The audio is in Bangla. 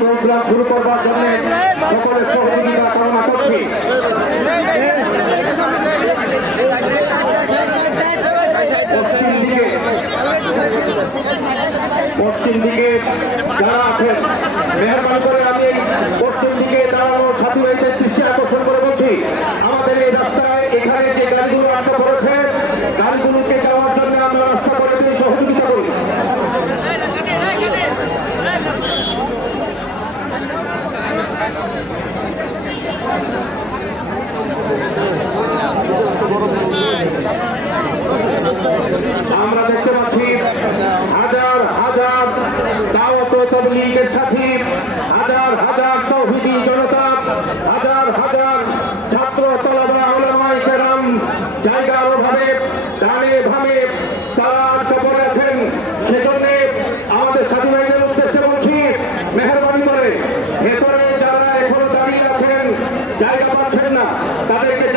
প্রোগ্রাম শুরু করবার জন্য সকলের সহযোগিতা কামনা করছি। পশ্চিম দিকে যারা আছেন মেহরবানি করে আমি পশ্চিম দিকে দাঁড়ানো ছাত্র ভাইদের দৃষ্টি আকর্ষণ করে বলছি, আমাদের এই রাস্তায় এখানে যে গাড়িগুলো আটকা পড়েছে গাড়িগুলোকে যাওয়ার জন্য আমরা রাস্তা করে দিয়ে সহযোগিতা করি। আমরা দেখতে পাচ্ছি হাজার হাজার দাওয়াত ও তাবলীগের সাথী, হাজার হাজার তৌহিদি জনতা, হাজার হাজার ছাত্র তলবা উলামায়ে কেরাম জায়গার অভাবে ডানে ভাবে তারা আটকা পড়ে আছেন। সেজন্য আমাদের সাথী ভাইদের উদ্দেশ্যে বলছি, মেহরবানি করে ভেতরে যারা এখনো দাঁড়িয়ে আছেন জায়গা পাচ্ছেন না তাদেরকে